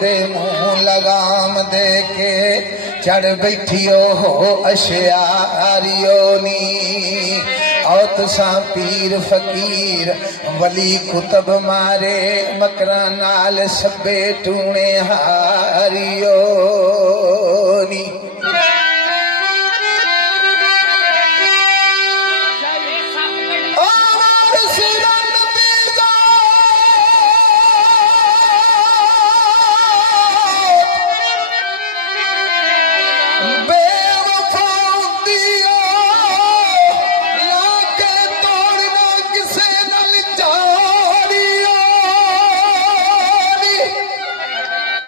दे मुंह लगाम दे के चढ़ बैठियो हो अशियारियो नी। और तुसा पीर फकीर वली कुतब मारे मकरा नाल सब्बे टूणे हारियो।